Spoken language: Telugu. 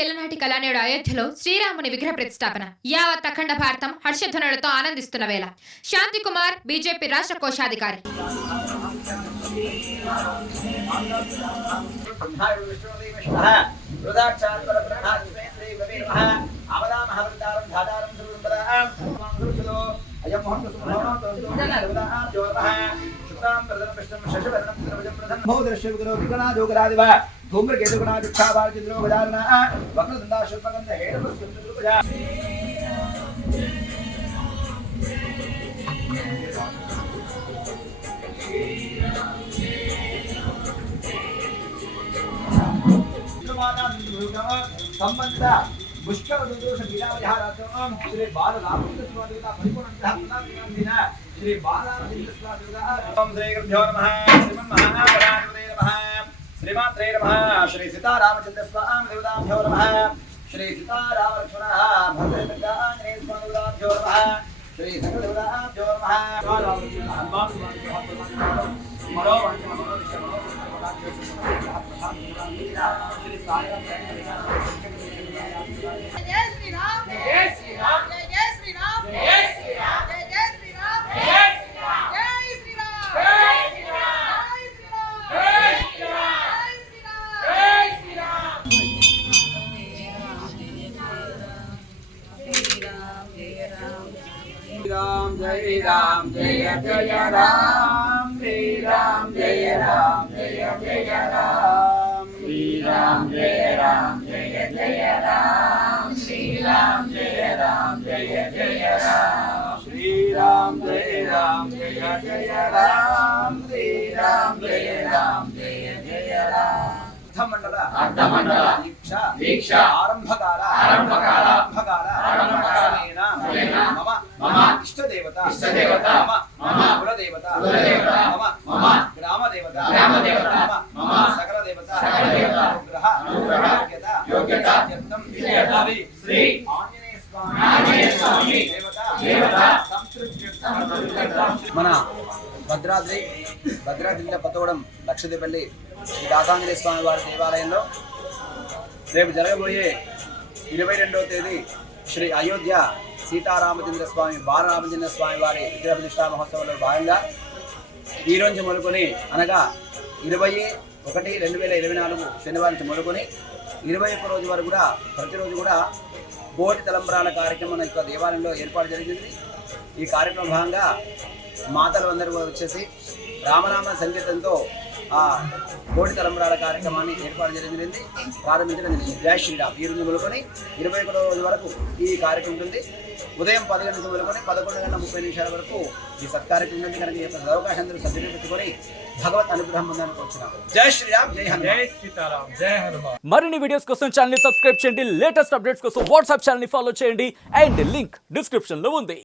ఏళ్లనాటి కళానేడు అయోధ్యలో శ్రీరాముని విగ్రహ ప్రతిష్టాపన. యావత్ అఖండ భారతం హర్షధ్వనులతో ఆనందిస్తున్న వేళ. శాంతి కుమార్, బీజేపీ రాష్ట్ర కోశాధికారి. संबंध मुष्कर दोष लीलाविहारार्थम श्री बालरामचंद्र स्वामी का परिपूर्ण श्री बालरामचंद्र स्वामी का ओम श्री गुरुभ्यो नमः श्रीमन् महागणाधिपतये नमः श्रीमात्रे नमः श्री सीतारामचंद्र स्वामी देवताभ्यो नमः श्री सीताराम लक्ष्मणः भद्रकाञ्जनेय स्वामी देवताभ्यो नमः श्री सकल देवताभ्यो नमः हनुमान स्वामी मरो श्री साईराम जय श्री राम जय श्री राम जय श्री राम जय श्री राम जय श्री राम जय श्री राम जय श्री राम जय श्री राम जय श्री राम जय श्री राम जय राम जय जय राम श्री राम जय राम जय जय राम श्री राम जय राम जय जय राम श्री राम जय राम जय जय राम श्री राम जय राम जय जय राम श्री राम जय राम जय जय राम अर्थमंडल दीक्षा आरंभकाल मम इष्ट देवता मम कुलदेवता मम ग्राम देवता मम सकल देवता अनुग्रह योग्यता श्री आंजनेय स्वामी देवता మన భద్రాద్రి జిల్లా కొత్తగూడెం లక్షదేపల్లి శ్రీ దాసాంజనేయ స్వామి వారి దేవాలయంలో రేపు జరగబోయే 22వ తేదీ శ్రీ అయోధ్య సీతారామచంద్ర స్వామి బాలరామచంద్ర స్వామి వారి విగ్రహ ప్రతిష్ఠా మహోత్సవంలో భాగంగా ఈ రోజు మొదలుకొని అనగా 21/1/2024 శనివారం నుంచి మొదలుకొని 21 రోజు వరకు కూడా ప్రతిరోజు కూడా కోటి తలంబ్రాల కార్యక్రమం యొక్క దేవాలయంలో ఏర్పాటు జరిగింది. ఈ కార్యక్రమం భాగంగా మాతలు అందరూ వచ్చేసి రామనామ సంకీర్తనతో ఆ కోటి తలంబ్రాల కార్యక్రమాన్ని ఏర్పాటు జరిగింది, ప్రారంభించడం జరిగింది. జై శ్రీరామ్. ఈ రోజు మొదలుకొని 21 రోజు వరకు ఈ కార్యక్రమం ఉంటుంది. ఉదయం 10 గంటల నుంచి మొదలుకొని 11:30 వరకు ఈ సత్కార్యక్రమం ఉంది. కనుక ఈ అవకాశం అందరూ సద్వినియోగించుకొని భగవత్ అనుగ్రహం పొందాలని కోరుచున్నాం. జై శ్రీరామ్, జై హనుమాన్, జై సీతారాం, జై హనుమాన్. మరిన్ని వీడియోస్ కోసం ఛానల్ ని సబ్స్క్రైబ్ చేయండి. లేటెస్ట్ అప్డేట్స్ కోసం వాట్సాప్ ఛానల్ ని ఫాలో చేయండి. అండ్ లింక్ డిస్క్రిప్షన్ లో ఉంది.